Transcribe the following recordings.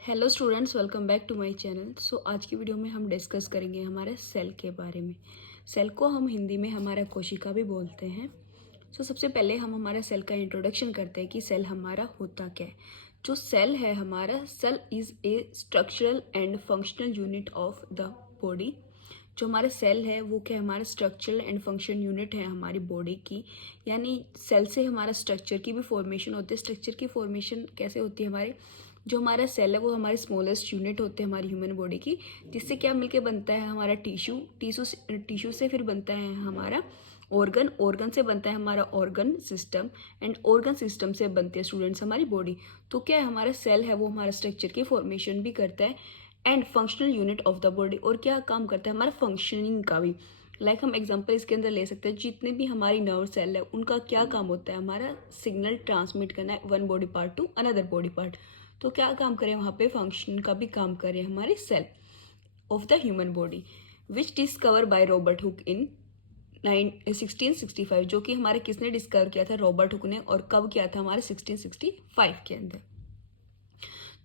Hello students, welcome back to my channel. आज की video में हम डिस्कस करेंगे हमारे सेल के बारे में। सेल को हम हिंदी में हमारा कोशिका भी बोलते हैं। सबसे पहले हम हमारा सेल का इंट्रोडक्शन करते हैं कि सेल हमारा होता क्या है। जो सेल है हमारा, cell is a structural and functional unit of the body. जो हमारा सेल है वो क्या, हमारा स्ट्रक्चरल एंड फंक्शन यूनिट है हमारी बॉडी की। यानी सेल से हमारा स्ट्रक्चर की भी फॉर्मेशन होती है। स्ट्रक्चर की फॉर्मेशन कैसे होती है, हमारे जो हमारा सेल है वो हमारे स्मॉलेस्ट यूनिट होते हैं हमारी ह्यूमन बॉडी की, जिससे क्या मिलके बनता है हमारा टिश्यू से फिर बनता है हमारा ऑर्गन से बनता है हमारा organ system, and organ system से बनती है स्टूडेंट्स हमारी बॉडी। तो क्या है, हमारा सेल है वो हमारा स्ट्रक्चर की फॉर्मेशन भी करता है and functional unit of the body, और क्या काम करता है हमारा फंक्शनिंग का भी। हम एग्जांपल इसके अंदर ले सकते हैं, जितने भी हमारी नर्व सेल है उनका क्या काम होता है, हमारा सिग्नल ट्रांसमिट करना है one body part two another body part. तो क्या काम करें वहाँ पे, फंक्शन का भी काम करें हमारे cell of the human body, which discover by Robert Hooke in 1665। जो कि हमारे किसने डिस्कवर किया था, रॉबर्ट हुक ने, और कब किया था, हमारे 1665 के अंदर।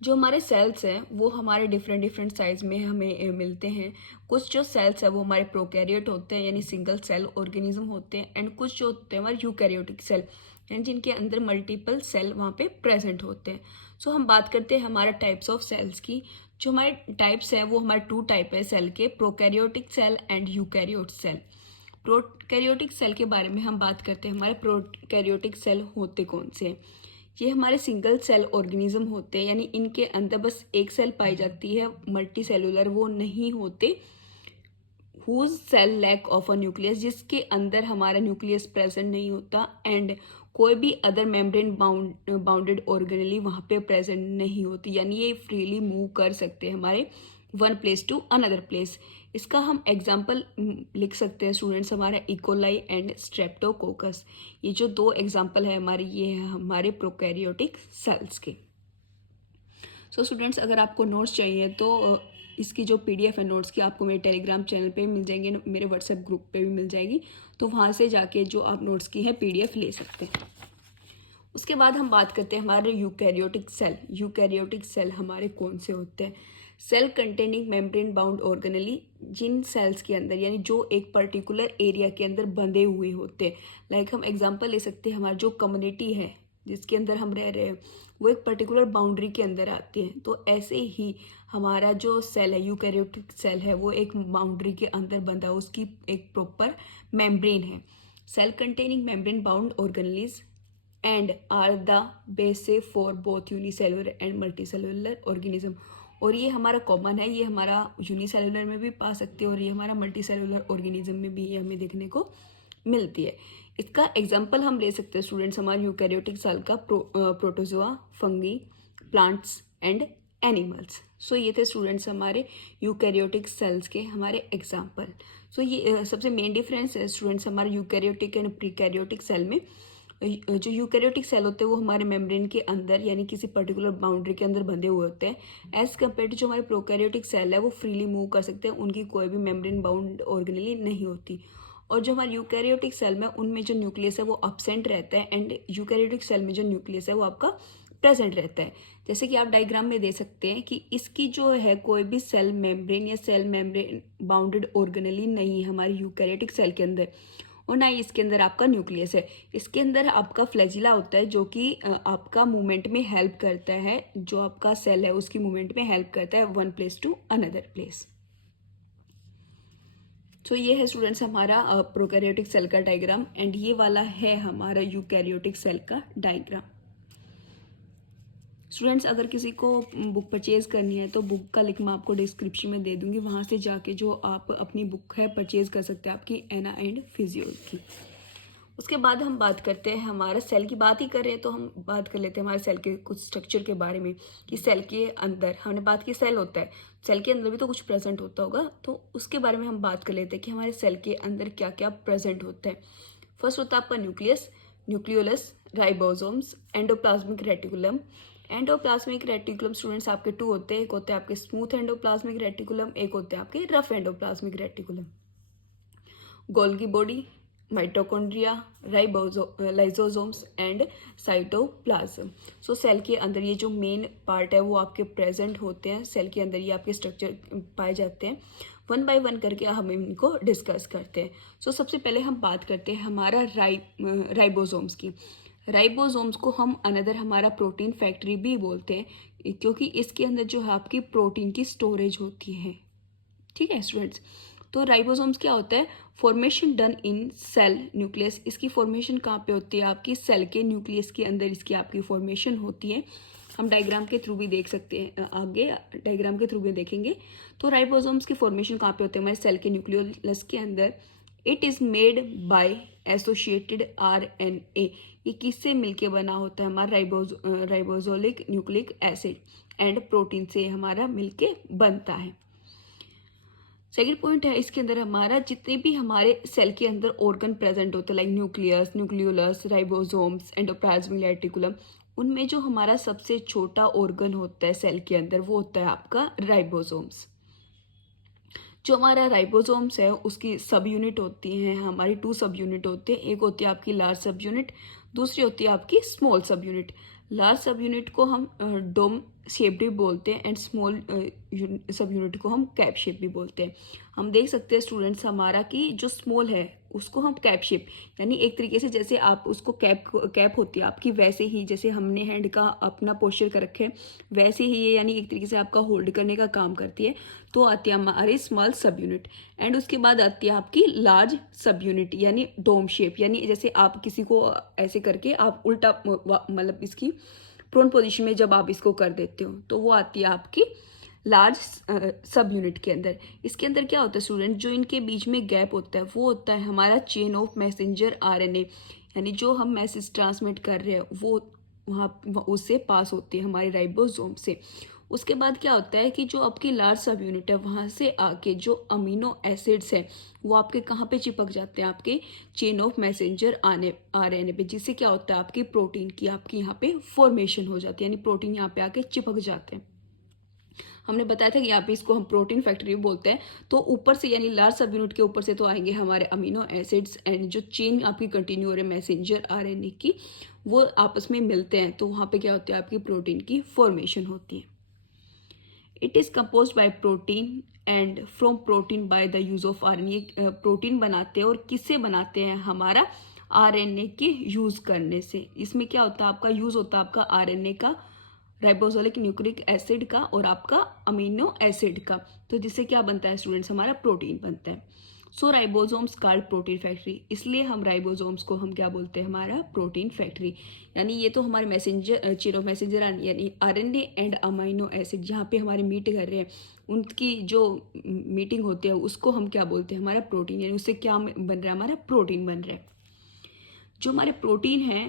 जो हमारे सेल्स हैं वो हमारे डिफरेंट साइज में हमें मिलते हैं। कुछ जो सेल्स है वो हमारे प्रोकैरियोट होते हैं यानी सिंगल सेल ऑर्गेनिज्म होते हैं, एंड कुछ जो होते हैं हमारे यूकैरियोटिक सेल यानी जिनके अंदर मल्टीपल सेल वहाँ पे प्रेजेंट होते हैं। हम बात करते हैं हमारा टाइप्स ऑफ सेल्स की। जो हमारे टाइप्स है वो हमारे 2 टाइप है सेल के, prokaryotic cell and eukaryote cell. Prokaryotic cell के बारे में हम बात करते हैं, हमारे प्रोकैरियोटिक सेल होते कौन से हैं। ये हमारे सिंगल सेल ऑर्गेनिज्म होते हैं, यानी इनके अंदर बस एक सेल पाई जाती है, मल्टी सेलुलर वो नहीं होते। Whose cell lack of a nucleus, जिसके अंदर हमारा न्यूक्लियस प्रेजेंट नहीं होता, एंड कोई भी अदर मेम्ब्रेन बाउंडेड ऑर्गेनली वहाँ पे प्रेजेंट नहीं होती, यानी ये फ्रीली मूव कर सकते हैं हमारे one place to another place. इसका हम एग्जाम्पल लिख सकते हैं स्टूडेंट्स, हमारा इकोलाई एंड स्ट्रेप्टोकोकस। ये जो 2 एग्जाम्पल है हमारे, ये है हमारे प्रोकैरियोटिक सेल्स के। स्टूडेंट्स, अगर आपको नोट्स चाहिए तो इसकी जो पीडीएफ है नोट्स की आपको मेरे टेलीग्राम चैनल पे मिल जाएंगे, मेरे व्हाट्सएप ग्रुप पे भी मिल जाएगी। तो वहाँ से जाके जो आप नोट्स की है पीडीएफ ले सकते हैं। उसके बाद हम बात करते हैं हमारे यूकैरियोटिक सेल। यूकैरियोटिक सेल हमारे कौन से होते हैं, cell containing membrane bound organelle, जिन सेल्स के अंदर यानी जो एक पर्टिकुलर एरिया के अंदर बंधे हुए होते हैं। हम एग्जांपल ले सकते हैं, हमारा जो कम्युनिटी है जिसके अंदर हम रह रहे हैं वो एक पर्टिकुलर बाउंड्री के अंदर आती है। तो ऐसे ही हमारा जो सेल है, यूकैरियोटिक सेल है, वो एक बाउंड्री के अंदर बंधा, उसकी एक प्रॉपर मेम्ब्रेन है। Cell containing membrane bound organelles and are the basis for both unicellular and multicellular organism. और ये हमारा कॉमन है, ये हमारा यूनिसेलुलर में भी पा सकते हैं और ये हमारा मल्टीसेलुलर ऑर्गेनिज्म में भी ये हमें देखने को मिलती है। इसका एग्जाम्पल हम ले सकते हैं स्टूडेंट्स, हमारे यूकैरियोटिक सेल का protozoa, fungi, plants and animals. ये थे स्टूडेंट्स हमारे यूकैरियोटिक सेल्स के हमारे एग्जाम्पल। ये सबसे मेन डिफरेंस है स्टूडेंट्स हमारे यूकैरियोटिक एंड प्रीकैरियोटिक सेल में। जो यूकैरियोटिक सेल होते हैं वो हमारे मेम्ब्रेन के अंदर यानी किसी पर्टिकुलर बाउंड्री के अंदर बंधे हुए होते हैं, एज कम्पेयर टू जो हमारे प्रोकैरियोटिक सेल है वो फ्रीली मूव कर सकते हैं, उनकी कोई भी मेम्ब्रेन बाउंड ऑर्गेनली नहीं होती। और जो हमारे यूकैरियोटिक सेल में उनमें जो न्यूक्लियस है वो अब्सेंट रहता है, एंड यूकैरियोटिक सेल में जो न्यूक्लियस है वो आपका प्रेजेंट रहता है। जैसे कि आप डायग्राम में दे सकते हैं कि इसकी जो है कोई भी सेल मेम्ब्रेन या सेल मेम्ब्रेन बाउंडेड ऑर्गेनली नहीं है हमारे यूकैरियोटिक सेल के अंदर, और ना ही इसके अंदर आपका न्यूक्लियस है। इसके अंदर आपका फ्लैजिला होता है जो कि आपका मूवमेंट में हेल्प करता है, जो आपका सेल है उसकी मूवमेंट में हेल्प करता है one place to another place. ये है स्टूडेंट्स हमारा प्रोकैरियोटिक सेल का डायग्राम, एंड ये वाला है हमारा यूकैरियोटिक सेल का डायग्राम। स्टूडेंट्स, अगर किसी को बुक परचेज करनी है तो बुक का लिंक मैं आपको डिस्क्रिप्शन में दे दूंगी, वहाँ से जाके जो आप अपनी बुक है परचेज कर सकते हैं आपकी एना एंड फिजियो की। उसके बाद हम बात करते हैं, हमारे सेल की बात ही कर रहे हैं तो हम बात कर लेते हैं हमारे सेल के कुछ स्ट्रक्चर के बारे में, कि सेल के अंदर हमने बात की सेल होता है, सेल के अंदर भी तो कुछ प्रेजेंट होता होगा, तो उसके बारे में हम बात कर लेते हैं कि हमारे सेल के अंदर क्या क्या प्रेजेंट होता है। फर्स्ट होता है आपका nucleus, nucleolus, ribosomes, endoplasmic reticulum. Endoplasmic reticulum students आपके 2 होते हैं, एक होते हैं आपके स्मूथ एंडोप्लाज्मिक रेटिकुलम, एक होते हैं आपके rough endoplasmic reticulum. Golgi body, mitochondria, lysosomes and cytoplasm. So cell के अंदर ये जो मेन पार्ट है वो आपके प्रेजेंट होते हैं, सेल के अंदर ये आपके स्ट्रक्चर पाए जाते हैं। वन बाय वन करके हम इनको डिस्कस करते हैं। सो सबसे पहले हम बात करते हैं हमारा राइबोसोम्स की। राइबोसोम्स को हम अनदर हमारा प्रोटीन फैक्ट्री भी बोलते हैं, क्योंकि इसके अंदर जो है आपकी प्रोटीन की स्टोरेज होती है। ठीक है स्टूडेंट्स, तो राइबोसोम्स क्या होता है? Formation done in cell nucleus. इसकी फॉर्मेशन कहाँ पे होती है? आपकी सेल के न्यूक्लियस के अंदर इसकी आपकी फॉर्मेशन होती है। हम डायग्राम के थ्रू भी देख सकते हैं, आगे डायग्राम के थ्रू भी देखेंगे। तो राइबोसोम्स की फॉर्मेशन कहाँ पे होते हैं? हमारे सेल के न्यूक्लियस के अंदर। It is made by associated RNA। ये किससे मिलके बना होता है? हमारा राइबोसोलिक न्यूक्लिक एसिड एंड प्रोटीन से हमारा मिलके बनता है। सेकेंड पॉइंट है इसके अंदर हमारा जितने भी हमारे सेल के अंदर ऑर्गन प्रेजेंट होते हैं, like nucleus, nucleolus, ribosomes, endoplasmic reticulum, उनमें जो हमारा सबसे छोटा ऑर्गन होता है सेल के अंदर वो होता है आपका राइबोसोम्स। जो हमारा राइबोसोम्स है उसकी सब यूनिट होती हैं, हमारी 2 सब यूनिट होते हैं। एक होती है आपकी लार्ज सब यूनिट, दूसरी होती है आपकी स्मॉल सब यूनिट। लार्ज सब यूनिट को हम डोम शेप भी बोलते हैं एंड स्मॉल सब यूनिट को हम कैप शेप भी बोलते हैं। हम देख सकते हैं स्टूडेंट्स हमारा कि जो स्मॉल है उसको हम कैप शेप, यानी एक तरीके से जैसे आप उसको कैप होती है आपकी, वैसे ही जैसे हमने हैंड का अपना पोस्चर कर रखे वैसे ही ये यानी एक तरीके से आपका होल्ड करने का काम करती है। तो आती है हमारी स्मॉल सब यूनिट एंड उसके बाद आती है आपकी लार्ज सब यूनिट यानी डोम शेप, यानी जैसे आप किसी को ऐसे करके आप उल्टा मतलब इसकी प्रोन पोजीशन में जब आप इसको कर देते हो तो वो आती है आपकी लार्ज सब यूनिट के अंदर। इसके अंदर क्या होता है स्टूडेंट? जो इनके बीच में गैप होता है वो होता है हमारा चेन ऑफ मैसेंजर RNA, यानी जो हम मैसेज ट्रांसमिट कर रहे हैं वो वहाँ उससे पास होती है हमारे राइबोसोम से। उसके बाद क्या होता है कि जो आपकी लार्ज सब यूनिट है वहाँ से आके जो अमीनो एसिड्स हैं वो आपके कहाँ पे चिपक जाते हैं? आपके चेन ऑफ मैसेंजर RNA पे, जिससे क्या होता है आपकी प्रोटीन की आपकी यहाँ पे फॉर्मेशन हो जाती है, यानी प्रोटीन यहाँ पे आके चिपक जाते हैं। हमने बताया था कि यहाँ पे इसको हम प्रोटीन फैक्ट्री बोलते हैं। तो ऊपर से यानी लार्ज सब यूनिट के ऊपर से तो आएंगे हमारे अमीनो एसिड्स एंड जो चेन आपकी कंटिन्यू हो रही है मैसेंजर RNA की, वो आपस में मिलते हैं तो वहाँ पे क्या होता है आपकी प्रोटीन की फॉर्मेशन होती है। It is compose bye protein and from protein by the use of RNA। Protein बनाते हैं और किससे बनाते हैं? हमारा RNA के यूज करने से। इसमें क्या होता है आपका यूज होता है आपका RNA का, राइबोसोलिक न्यूक्लिक एसिड का और आपका अमीनो एसिड का, तो जिससे क्या बनता है स्टूडेंट्स? हमारा प्रोटीन बनता है। सो राइबोसोम्स कॉल्ड प्रोटीन फैक्ट्री, इसलिए हम राइबोसोम्स को हम क्या बोलते हैं? हमारा प्रोटीन फैक्ट्री। यानी ये तो हमारे मैसेंजर चेन ऑफ मैसेंजर यानी RNA एंड अमीनो एसिड जहाँ पे हमारे मीट कर रहे हैं उनकी जो मीटिंग होती है उसको हम क्या बोलते हैं? हमारा प्रोटीन। यानी उससे क्या बन रहा है? हमारा प्रोटीन बन रहा है। जो हमारे प्रोटीन है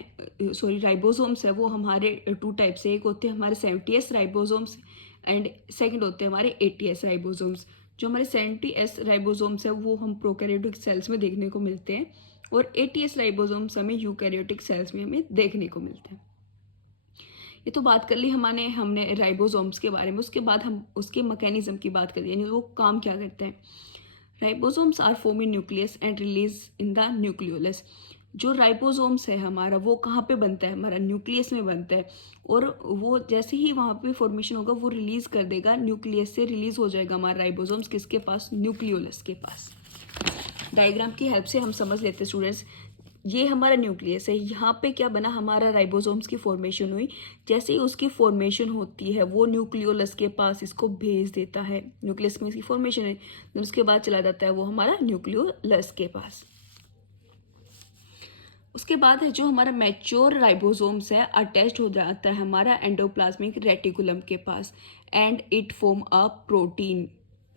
राइबोसोम्स है वो हमारे 2 टाइप से, एक होते हैं हमारे 70S राइबोसोम्स एंड सेकंड होते हैं हमारे 80S राइबोसोम्स। जो हमारे 70S राइबोसोम्स है वो हम प्रोकैरियोटिक सेल्स में देखने को मिलते हैं और 80S राइबोसोम्स हमें यूकैरियोटिक सेल्स में हमें देखने को मिलते हैं। ये तो बात कर ली हमने राइबोसोम्स के बारे में। उसके बाद हम उसके मैकेनिज्म की बात करें, यानी वो काम क्या करते हैं। Ribosomes are form in nucleus and release in the nucleolus. जो राइबोसोम्स है हमारा वो कहाँ पे बनता है? हमारा न्यूक्लियस में बनता है और वो जैसे ही वहाँ पे फॉर्मेशन होगा वो रिलीज कर देगा, न्यूक्लियस से रिलीज हो जाएगा हमारा राइबोसोम्स किसके पास? न्यूक्लियोलस के पास। डायग्राम की हेल्प से हम समझ लेते हैं स्टूडेंट्स। ये हमारा न्यूक्लियस है, यहाँ पे क्या बना? हमारा राइबोसोम्स की फॉर्मेशन हुई। जैसे ही उसकी फॉर्मेशन होती है वो न्यूक्लियोलस के पास इसको भेज देता है, न्यूक्लियस में इसकी फॉर्मेशन है, उसके बाद चला जाता है वो हमारा न्यूक्लियोलस के पास। उसके बाद है जो हमारा मैच्योर राइबोसोम्स है अटैच्ड हो जाता है हमारा एंडोप्लाज्मिक रेटिकुलम के पास and it form a protein.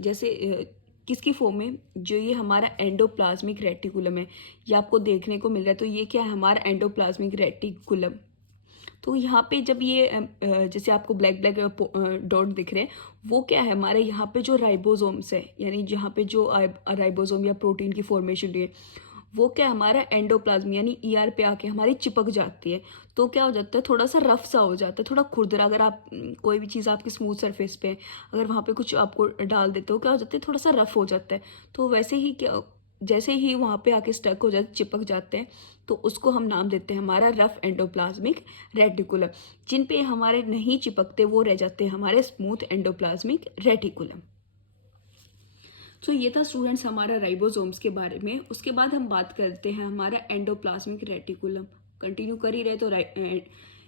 जैसे किसकी फॉर्म में? जो ये हमारा एंडोप्लाज्मिक रेटिकुलम है ये आपको देखने को मिल रहा है, तो ये क्या है? हमारा एंडोप्लाज्मिक रेटिकुलम। तो यहाँ पे जब ये जैसे आपको ब्लैक ब्लैक डॉट दिख रहे हैं वो क्या है? हमारे यहाँ पे जो राइबोसोम्स है, यानी जहाँ पे जो राइबोसोम या प्रोटीन की फॉर्मेशन हुई है वो क्या है? हमारा एंडोप्लाज्म यानी ER पे आके हमारी चिपक जाती है। तो क्या हो जाता है? थोड़ा सा रफ सा हो जाता है, थोड़ा खुरदरा। अगर आप कोई भी चीज़ आपकी स्मूथ सरफेस पे अगर वहाँ पे कुछ आपको डाल देते हो क्या हो जाता है? थोड़ा सा रफ हो जाता है। तो वैसे ही क्या जैसे ही वहाँ पे आके स्टक हो जाते, चिपक जाते हैं, तो उसको हम नाम देते हैं हमारा रफ एंडोप्लाज्मिक रेटिकुलम। जिन पे हमारे नहीं चिपकते वो रह जाते हैं हमारे स्मूथ एंडोप्लाज्मिक रेटिकुलम। तो ये था स्टूडेंट्स हमारा राइबोसोम्स के बारे में। उसके बाद हम बात करते हैं हमारा एंडोप्लाज्मिक रेटिकुलम। कंटिन्यू कर ही रहे तो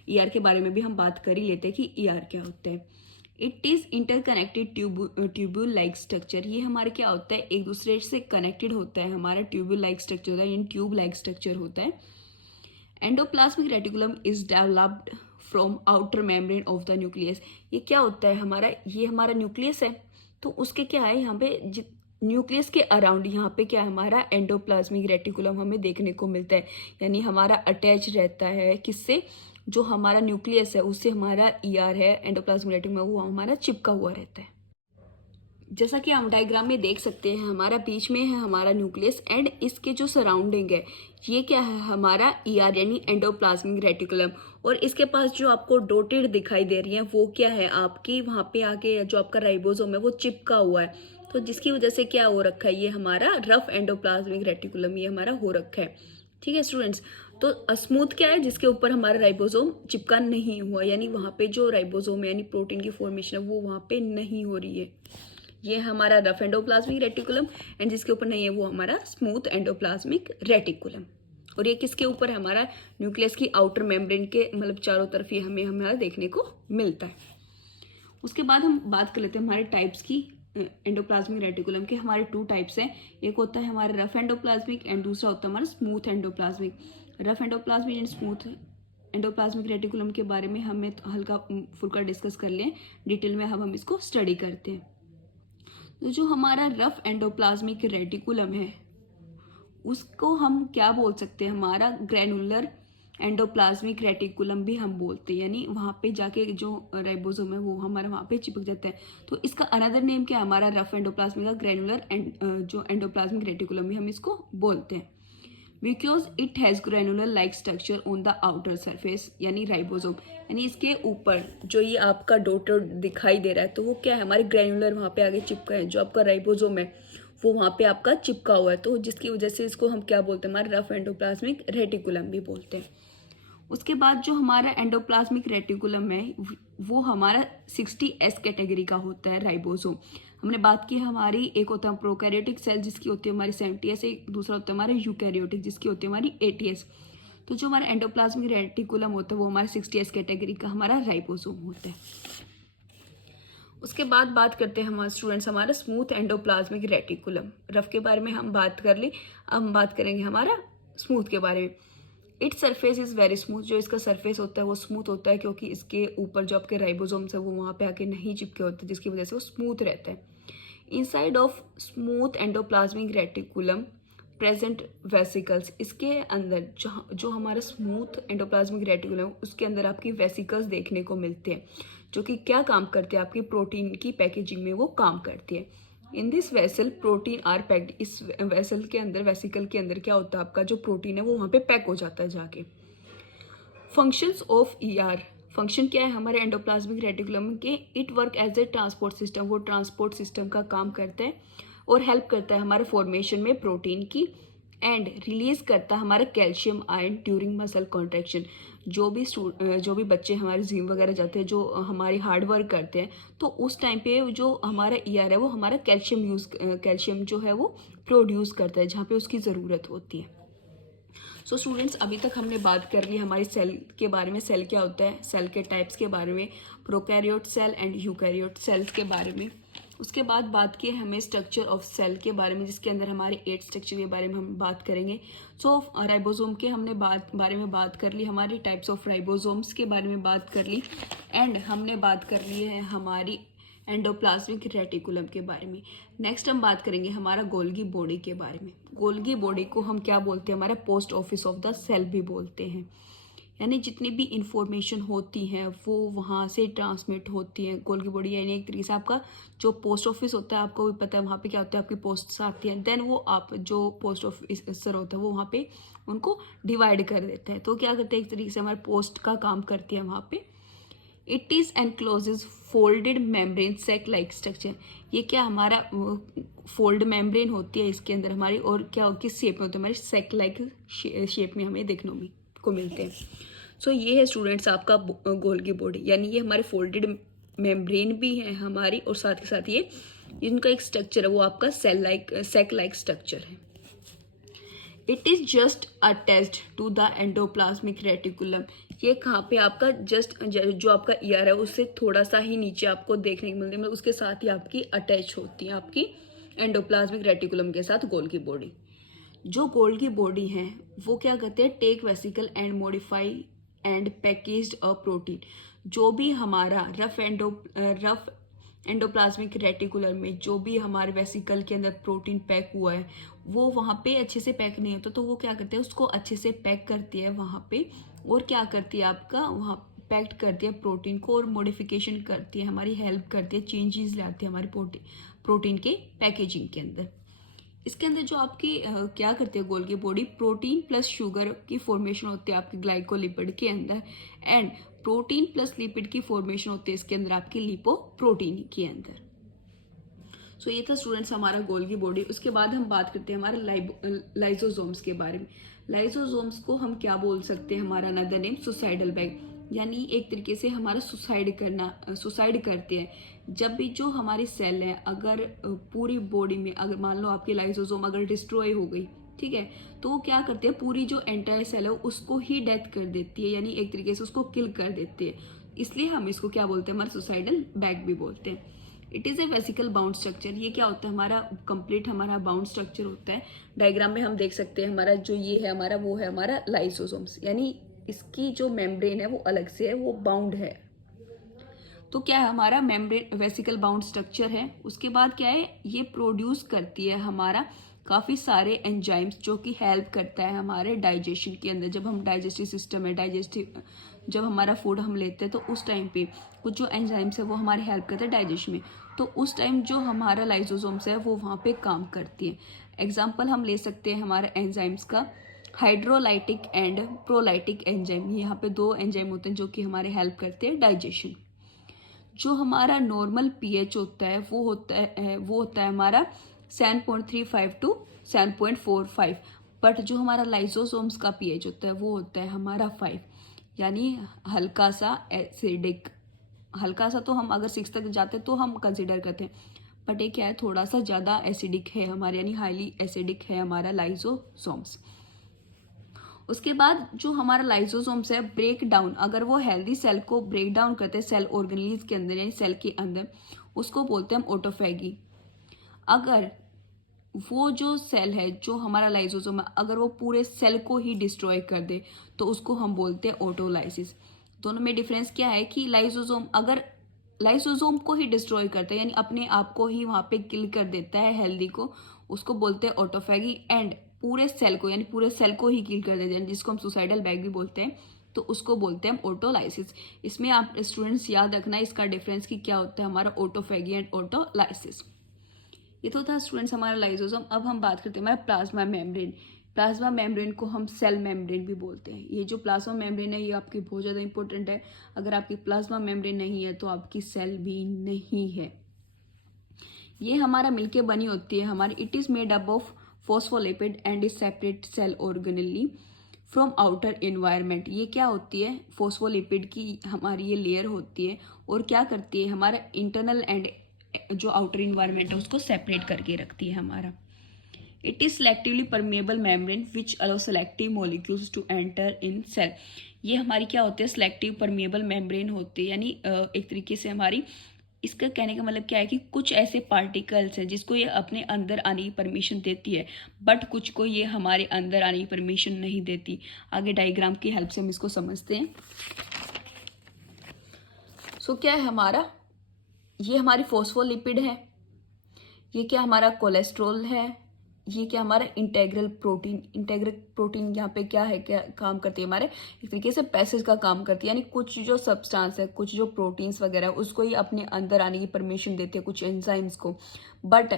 ईआर के बारे में भी हम बात कर ही लेते हैं कि ईआर क्या होता है। It is interconnected tubule like structure. ये हमारे क्या होता है, एक दूसरे से कनेक्टेड होता है, हमारा ट्यूब्यूल लाइक स्ट्रक्चर होता है, यानी ट्यूब लाइक स्ट्रक्चर होता है। Endoplasmic reticulum is developed from outer membrane of the nucleus. ये क्या होता है हमारा, ये हमारा न्यूक्लियस है, तो उसके क्या है यहाँ पे न्यूक्लियस के अराउंड यहाँ पे क्या है हमारा एंडोप्लाज्मिक रेटिकुलम हमें देखने को मिलता है, यानी हमारा अटैच रहता है किससे, जो हमारा न्यूक्लियस है उससे हमारा ईआर है एंडोप्लाज्मिक रेटिकुलम, वो हमारा चिपका हुआ रहता है। जैसा कि हम डायग्राम में देख सकते हैं, हमारा बीच में है हमारा न्यूक्लियस एंड इसके जो सराउंडिंग है ये क्या है हमारा ईआर यानी एंडोप्लाज्मिक रेटिकुलम। और इसके पास जो आपको डॉटेड दिखाई दे रही है वो क्या है आपकी, वहाँ पे आके जो आपका राइबोसोम है वो चिपका हुआ है, तो जिसकी वजह से क्या हो रखा है, ये हमारा रफ एंडोप्लाज्मिक रेटिकुलम ये हमारा हो रखा है। ठीक है स्टूडेंट्स, तो स्मूथ क्या है, जिसके ऊपर हमारा राइबोसोम चिपका नहीं हुआ, यानी वहाँ पे जो राइबोसोम है यानी प्रोटीन की फॉर्मेशन है वो वहाँ पे नहीं हो रही है। ये हमारा रफ एंडोप्लाज्मिक रेटिकुलम एंड जिसके ऊपर नहीं है वो हमारा स्मूथ एंडोप्लाज्मिक रेटिकुलम। और ये किसके ऊपर है, हमारा न्यूक्लियस की आउटर मेम्ब्रेन के मतलब चारों तरफ ये हमें हमारा देखने को मिलता है। उसके बाद हम बात कर लेते हैं हमारे टाइप्स की एंडोप्लाज्मिक रेटिकुलम के। हमारे 2 टाइप्स हैं, एक होता है हमारा रफ एंडोप्लाज्मिक एंड दूसरा होता है हमारा smooth endoplasmic. Rough endoplasmic and smooth endoplasmic reticulum के बारे में हमें हल्का फुल्का डिस्कस कर लें, डिटेल में हम इसको स्टडी करते हैं। तो जो हमारा रफ एंडोप्लाज्मिक रेटिकुलम है उसको हम क्या बोल सकते हैं, हमारा ग्रैनुलर एंडोप्लाज्मिक रेटिकुलम भी हम बोलते हैं, यानी वहाँ पे जाके जो राइबोसोम है वो हमारा वहाँ पे चिपक जाता है। तो इसका अनदर नेम क्या है, हमारा रफ एंडोप्लाज्मिक का ग्रैनुलर जो एंडोप्लाज्मिक रेटिकुलम भी हम इसको बोलते हैं। Because it has granular like structure on the outer surface, यानी राइबोसोम, यानी इसके ऊपर जो ये आपका डॉटर दिखाई दे रहा है तो वो क्या है हमारे ग्रैनुलर वहाँ पे आगे चिपका है, जो आपका राइबोसोम है वो वहाँ पे आपका चिपका हुआ है, तो जिसकी वजह से इसको हम क्या बोलते हैं, हमारा रफ एंडोप्लाज्मिक रेटिकुलम भी बोलते हैं। उसके बाद जो हमारा एंडोप्लाज्मिक रेटिकुलम है वो हमारा 60S कैटेगरी का होता है राइबोसोम। हमने बात की हमारी एक होता है प्रोकैरियोटिक सेल जिसकी होती है हमारी 70S, एक दूसरा होता है हमारा यूकैरियोटिक जिसकी होती है हमारी 80S। तो जो हमारा एंडोप्लाज्मिक रेटिकुलम होता है वो हमारा 60S कैटेगरी का हमारा राइबोसोम होता है। उसके बाद बात करते हैं हमारे स्टूडेंट्स हमारा स्मूथ एंडोप्लाज्मिक रेटिकुलम। रफ के बारे में हम बात कर ली, अब हम बात करेंगे हमारा स्मूथ के बारे में। Its surface is very smooth, जो इसका सरफेस होता है वो स्मूथ होता है क्योंकि इसके ऊपर जो आपके राइबोसोम्स है वो वहाँ पे आके नहीं चिपके होते, जिसकी वजह से वो स्मूथ रहता है। Inside of smooth endoplasmic reticulum present vesicles, इसके अंदर जो हमारा स्मूथ एंडोप्लाज्मिक रेटिकुलम उसके अंदर आपकी वेसिकल्स देखने को मिलते हैं, जो कि क्या काम करते हैं, आपकी प्रोटीन की पैकेजिंग में वो काम करती है। In this vessel protein are packed, इस वेसल के अंदर वेसिकल के अंदर क्या होता है, आपका जो प्रोटीन है वो वहाँ पे पैक हो जाता है जाके। फंक्शंस ऑफ ईआर, फंक्शन क्या है हमारे एंडोप्लाज्मिक रेटिकुलम के, it work as a transport system, वो ट्रांसपोर्ट सिस्टम का काम करता है और हेल्प करता है हमारे फॉर्मेशन में प्रोटीन की, एंड रिलीज करता है हमारा calcium ion during muscle contraction. जो भी बच्चे हमारे जिम वगैरह जाते हैं, जो हमारी हार्ड वर्क करते हैं, तो उस टाइम पे जो हमारा ईआर है वो हमारा कैल्शियम जो है वो प्रोड्यूस करता है जहाँ पे उसकी ज़रूरत होती है। सो स्टूडेंट्स, अभी तक हमने बात कर ली हमारी सेल के बारे में, सेल क्या होता है, सेल के टाइप्स के बारे में, prokaryote cell and eukaryote cells के बारे में। उसके बाद बात की हमें स्ट्रक्चर ऑफ सेल के बारे में, जिसके अंदर हमारे 8 स्ट्रक्चर के बारे में हम बात करेंगे। सो राइबोसोम के हमने बारे में बात कर ली, हमारी टाइप्स ऑफ राइबोसोम्स के बारे में बात कर ली, एंड हमने बात कर ली है हमारी एंडोप्लाज्मिक रेटिकुलम के बारे में। नेक्स्ट हम बात करेंगे हमारा गोल्गी बॉडी के बारे में। गोल्गी बॉडी को हम क्या बोलते हैं, हमारा post office of the cell भी बोलते हैं, यानी जितनी भी इंफॉर्मेशन होती हैं वो वहाँ से ट्रांसमिट होती हैं। गोल्गी बॉडी यानी एक तरीके से आपका जो पोस्ट ऑफिस होता है, आपको भी पता है वहाँ पे क्या होता है, आपकी पोस्ट आती है, देन वो आप जो पोस्ट ऑफिसर होता है वो वहाँ पे उनको डिवाइड कर देता है। तो क्या करते हैं, एक तरीके से हमारे पोस्ट का काम करती है वहाँ पे। It is encloses folded membrane sac like structure. ये क्या हमारा फोल्ड मेम्ब्रेन होती है इसके अंदर हमारी, और क्या किस शेप में होती है हमारी, सेक लाइक शेप में हमें देखने को मिलते हैं। सो ये है स्टूडेंट्स आपका गोल्गी बॉडी, यानी ये हमारे फोल्डेड मेम्ब्रेन भी है हमारी, और साथ ही साथ ये इनका एक स्ट्रक्चर है वो आपका सेक लाइक स्ट्रक्चर है। It is just attached to the endoplasmic reticulum. ये कहाँ पे आपका जस्ट जो आपका ईयर है उससे थोड़ा सा ही नीचे आपको देखने को मिलती है, मतलब उसके साथ ही आपकी अटैच होती है आपकी एंडोप्लाज्मिक रेटिकुलम के साथ गोल्गी बॉडी। जो गोल्गी बॉडी है वो क्या कहते हैं, take vesicle and modify and packaged a protein. जो भी हमारा रफ एंडोप्लाज्मिक रेटिकुलर में जो भी हमारे वेसिकल के अंदर प्रोटीन पैक हुआ है वो वहाँ पे अच्छे से पैक नहीं होता, तो वो क्या करते हैं उसको अच्छे से पैक करती है वहाँ पे, और क्या करती है आपका वहाँ पैक्ड करती है प्रोटीन को, और मॉडिफिकेशन करती है, हमारी हेल्प करती है, चेंजेस लाती है हमारी प्रोटीन के पैकेजिंग के अंदर। इसके अंदर जो आपकी क्या करती है Golgi body, protein plus sugar की फॉर्मेशन होती है आपकी ग्लाइकोलिपिड के अंदर, एंड प्रोटीन प्लस लिपिड की फॉर्मेशन होती है इसके अंदर आपकी लिपोप्रोटीन के अंदर। सो ये था स्टूडेंट्स हमारा गोल्गी बॉडी। उसके बाद हम बात करते हैं हमारे लाइसोसोम्स के बारे में। लाइसोसोम्स को हम क्या बोल सकते हैं, हमारा अनदर नेम सुसाइडल बैग, यानी एक तरीके से हमारा सुसाइड करते हैं। जब भी जो हमारी सेल है अगर पूरी बॉडी में अगर मान लो आपकी लाइसोसोम अगर डिस्ट्रॉय हो गई, ठीक है, तो वो क्या करते हैं पूरी जो एंटायर सेल है उसको ही डेथ कर देती है, यानी एक तरीके से उसको किल कर देती है। इसलिए हम इसको क्या बोलते हैं, हमारा सुसाइडल बैग भी बोलते हैं। It is a vesicle bound structure. ये क्या होता है, हमारा कंप्लीट हमारा बाउंड स्ट्रक्चर होता है। डायग्राम में हम देख सकते हैं हमारा जो ये है हमारा वो है हमारा लाइसोसोम्स, यानी इसकी जो मेम्ब्रेन है वो अलग से है, वो बाउंड है। तो क्या है हमारा मेम्ब्रेन वेसिकल बाउंड स्ट्रक्चर है। उसके बाद क्या है, ये प्रोड्यूस करती है हमारा काफ़ी सारे एंजाइम्स जो कि हेल्प करता है हमारे डाइजेशन के अंदर। जब हम डाइजेस्टिव सिस्टम है जब हमारा फूड हम लेते हैं तो उस टाइम पे कुछ जो एंजाइम्स है वो हमारी हेल्प करते हैं डाइजेशन में, तो उस टाइम जो हमारा लाइसोसोम्स है वो वहाँ पे काम करती है। एग्जाम्पल हम ले सकते हैं हमारे एंजाइम्स का, हाइड्रोलाइटिक एंड प्रोलाइटिक एंजाइम। यहाँ पे दो एंजाइम होते हैं जो कि हमारे हेल्प करते हैं डाइजेशन। जो हमारा नॉर्मल पीएच होता है वो होता है हमारा 7.35 टू 7.45, बट जो हमारा लाइसोसोम्स का पीएच होता है वो होता है हमारा 5, यानी हल्का सा एसिडिक। हल्का सा तो हम अगर 6 तक जाते तो हम कंसिडर करते हैं, बट ये क्या है थोड़ा सा ज़्यादा एसिडिक है हमारे, यानी हाईली एसिडिक है हमारा लाइसोसोम्स। उसके बाद जो हमारा लाइसोसोम्स है ब्रेक डाउन, अगर वो हेल्दी सेल को ब्रेक डाउन करते हैं सेल ऑर्गेनेल्स के अंदर यानी सेल के अंदर, उसको बोलते हैं हम ऑटोफैगी। अगर वो जो सेल है जो हमारा लाइसोसोम है अगर वो पूरे सेल को ही डिस्ट्रॉय कर दे तो उसको हम बोलते हैं ऑटोलाइसिस। दोनों में डिफरेंस क्या है कि लाइसोसोम अगर लाइसोसोम को ही डिस्ट्रॉय करता है यानी अपने आप को ही वहाँ पे किल कर देता है हेल्दी को, उसको बोलते हैं ऑटोफैगी। एंड पूरे सेल को यानी पूरे सेल को ही किल कर देते हैं जिसको हम सुसाइडल बैग भी बोलते हैं, तो उसको बोलते हैं हम ऑटोलाइसिस। इसमें आप स्टूडेंट्स याद रखना इसका डिफरेंस कि क्या होता है हमारा ऑटोफैगी एंड ऑटोलाइसिस। ये तो था स्टूडेंट्स हमारा लाइसोसोम। अब हम बात करते हैं हमारा प्लाज्मा मेम्ब्रेन। प्लाज्मा मेम्ब्रेन को हम सेल मेम्ब्रेन भी बोलते हैं। ये जो प्लाज्मा मेम्ब्रेन है ये आपकी बहुत ज़्यादा इंपॉर्टेंट है। अगर आपकी प्लाज्मा मेम्ब्रेन नहीं है तो आपकी सेल भी नहीं है। ये हमारा मिलके बनी होती है हमारी। It is made up of phospholipid and is separate cell organelle from outer environment. ये क्या होती है, फॉस्फोलिपिड की हमारी ये लेयर होती है और क्या करती है हमारा इंटरनल एंड जो आउटर इन्वायरमेंट है उसको सेपरेट करके रखती है हमारा। It is selectively permeable membrane which allow selective molecules to enter in cell. ये हमारी क्या होती है, सेलेक्टिव परमेबल मेम्ब्रेन होती है, यानी एक तरीके से हमारी इसका कहने का मतलब क्या है कि कुछ ऐसे पार्टिकल्स हैं जिसको ये अपने अंदर आने की परमिशन देती है, बट कुछ को ये हमारे अंदर आने की परमिशन नहीं देती। आगे डायग्राम की हेल्प से हम इसको समझते हैं। सो क्या है हमारा, ये हमारी फॉस्फोलिपिड है, ये क्या हमारा कोलेस्ट्रॉल है, ये क्या हमारा इंटेग्रल प्रोटीन यहाँ पे क्या है, क्या काम करती है हमारे एक तरीके से पैसेज का काम करती है, यानी कुछ जो सब्सटेंस है कुछ जो प्रोटीन्स वगैरह उसको ही अपने अंदर आने की परमिशन देते हैं कुछ एंजाइम्स को, बट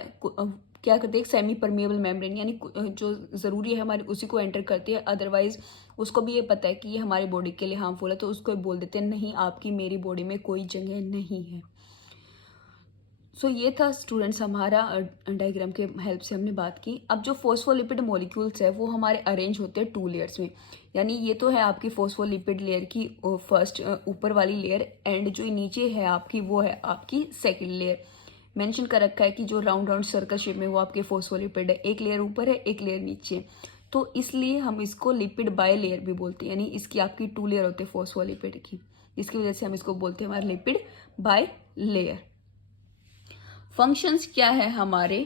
क्या करती है, एक सेमी परमिएबल मेम्ब्रेन, यानी जो ज़रूरी है हमारी उसी को एंटर करती है, अदरवाइज उसको भी ये पता है कि ये हमारी बॉडी के लिए हार्मफुल है, तो उसको बोल देते हैं नहीं, आपकी मेरी बॉडी में कोई जगह नहीं है। सो ये था स्टूडेंट्स हमारा डायग्राम के हेल्प से हमने बात की। अब जो फॉस्फोलिपिड मॉलिक्यूल्स है वो हमारे अरेंज होते हैं 2 लेयर्स में, यानी ये तो है आपकी फॉस्फोलिपिड लेयर की फर्स्ट ऊपर वाली लेयर, एंड जो नीचे है आपकी वो है आपकी सेकंड लेयर। मेंशन कर रखा है कि जो राउंड राउंड सर्कल शेप में वो आपके फॉस्फोलिपिड है, एक लेयर ऊपर है एक लेयर नीचे, तो इसलिए हम इसको लिपिड बाय लेयर भी बोलते हैं, यानी इसकी आपकी 2 लेयर होते हैं फॉस्फोलिपिड की, जिसकी वजह से हम इसको बोलते हैं हमारे लिपिड बाय लेयर। फंक्शंस क्या है हमारे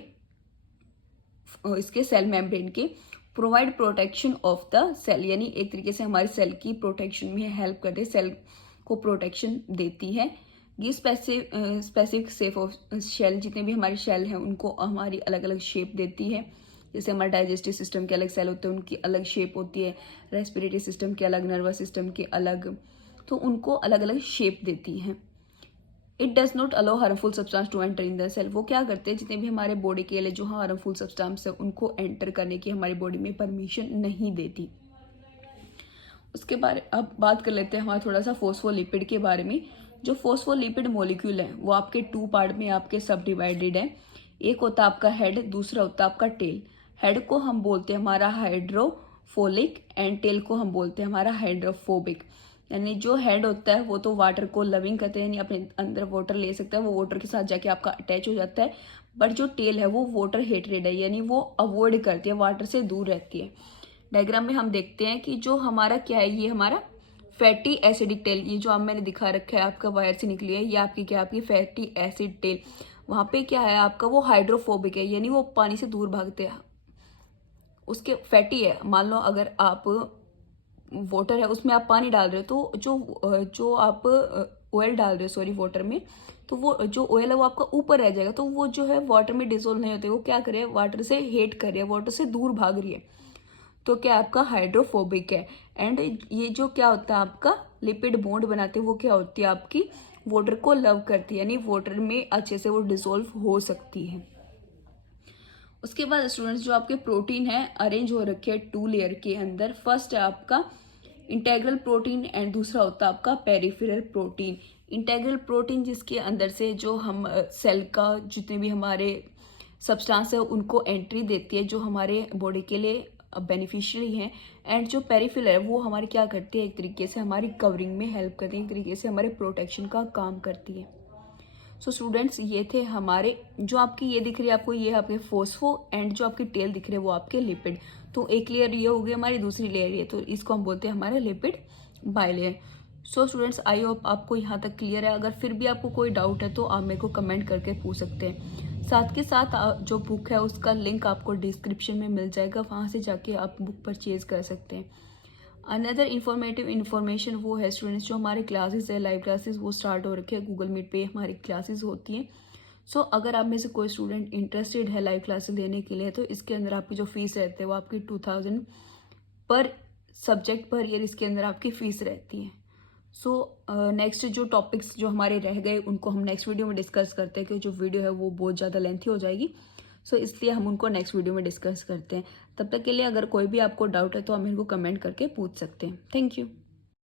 इसके सेल मेम्ब्रेन के, provide protection of the cell, यानी एक तरीके से हमारे सेल की प्रोटेक्शन में हेल्प करते हैं, सेल को प्रोटेक्शन देती है। ये स्पेसिफिक शेप ऑफ शेल, जितने भी हमारे शेल हैं उनको हमारी अलग अलग शेप देती है। जैसे हमारे डाइजेस्टिव सिस्टम के अलग सेल होते हैं, उनकी अलग शेप होती है, रेस्पिरेटरी सिस्टम के अलग, नर्वस सिस्टम के अलग, तो उनको अलग अलग शेप देती हैं। It does not allow harmful substance to enter in the cell, वो क्या करते हैं, जितने भी हमारे बॉडी के लिए जो हार्मफुल सब्सटेंस है उनको एंटर करने की हमारी बॉडी में परमिशन नहीं देती। उसके बारे अब बात कर लेते हैं हमारा थोड़ा सा फॉस्फोलिपिड के बारे में। जो फॉस्फोलिपिड मॉलिक्यूल है वो आपके 2 पार्ट में आपके सब डिवाइडेड है। एक होता है आपका हेड, दूसरा होता है आपका टेल। हेड को हम बोलते हैं हमारा हाइड्रोफोलिक एंड टेल को हम बोलते हैं हमारा हाइड्रोफोबिक। यानी जो हेड होता है वो तो वाटर को लविंग करते हैं, यानी अपने अंदर वाटर ले सकता है, वो वाटर के साथ जाके आपका अटैच हो जाता है। बट जो टेल है वो वाटर हेटेड है, यानी वो अवॉइड करती है, वाटर से दूर रहती है। डायग्राम में हम देखते हैं कि जो हमारा क्या है, ये हमारा फैटी एसिडिक टेल, ये जो आप मैंने दिखा रखा है आपका वायर से निकली है, ये आपकी क्या, आपकी फैटी एसिड टेल। वहाँ पे क्या है आपका, वो हाइड्रोफोबिक है, यानी वो पानी से दूर भागते हैं। उसके फैटी है, मान लो अगर आप वाटर है उसमें आप पानी डाल रहे हो, तो जो आप ऑयल डाल रहे हो सॉरी वाटर में, तो वो जो ऑयल है वो आपका ऊपर रह जाएगा, तो वो जो है वाटर में डिसोल्व नहीं होते, वो क्या करे, वाटर से हेट कर रही है, वाटर से दूर भाग रही है, तो क्या आपका हाइड्रोफोबिक है। एंड ये जो क्या होता है आपका लिपिड बॉन्ड बनाते हैं, वो क्या होती है आपकी वाटर को लव करती है, यानी वाटर में अच्छे से वो डिसोल्व हो सकती है। उसके बाद स्टूडेंट्स जो आपके प्रोटीन है अरेंज हो रखे हैं 2 लेयर के अंदर। फर्स्ट है आपका इंटेग्रल प्रोटीन एंड दूसरा होता है आपका पेरिफेरल प्रोटीन। इंटेग्रल प्रोटीन जिसके अंदर से जो हम सेल का जितने भी हमारे सब्सटेंस है उनको एंट्री देती है, जो हमारे बॉडी के लिए बेनिफिशियरी हैं। एंड जो पेरिफेरल है वो हमारी क्या करती है, एक तरीके से हमारी कवरिंग में हेल्प करती है, एक तरीके से हमारे प्रोटेक्शन का काम करती है। सो स्टूडेंट्स ये थे हमारे, जो आपकी ये दिख रही है आपको, ये है आपके फोस्फो, एंड जो आपकी टेल दिख रहे हैं वो आपके लिपिड। तो एक लेयर ये हो गई हमारी, दूसरी लेयर ये, तो इसको हम बोलते हैं हमारा lipid by layer. So students I hope आपको यहाँ तक क्लियर है। अगर फिर भी आपको कोई डाउट है तो आप मेरे को कमेंट करके पूछ सकते हैं। साथ के साथ जो बुक है उसका लिंक आपको डिस्क्रिप्शन में मिल जाएगा, वहाँ से जाके आप बुक परचेज कर सकते हैं। अनदर इन्फॉर्मेटिव इन्फॉर्मेशन वो है स्टूडेंट्स, जो हमारे क्लासेस है लाइव क्लासेस वो स्टार्ट हो रखे हैं, गूगल मीट पे हमारी क्लासेस होती हैं। सो अगर आप में से कोई स्टूडेंट इंटरेस्टेड है लाइव क्लासेस लेने के लिए, तो इसके अंदर आपकी जो फीस रहती है वो आपकी 2000 पर सब्जेक्ट पर ईयर इसके अंदर आपकी फ़ीस रहती है। सो नेक्स्ट जो टॉपिक्स जो हमारे रह गए उनको हम नेक्स्ट वीडियो में डिस्कस करते हैं, क्योंकि जो वीडियो है वो बहुत ज़्यादा लेंथी हो जाएगी। सो इसलिए हम उनको नेक्स्ट वीडियो में डिस्कस करते हैं। तब तक के लिए अगर कोई भी आपको डाउट है तो आप मेरे को कमेंट करके पूछ सकते हैं। Thank you.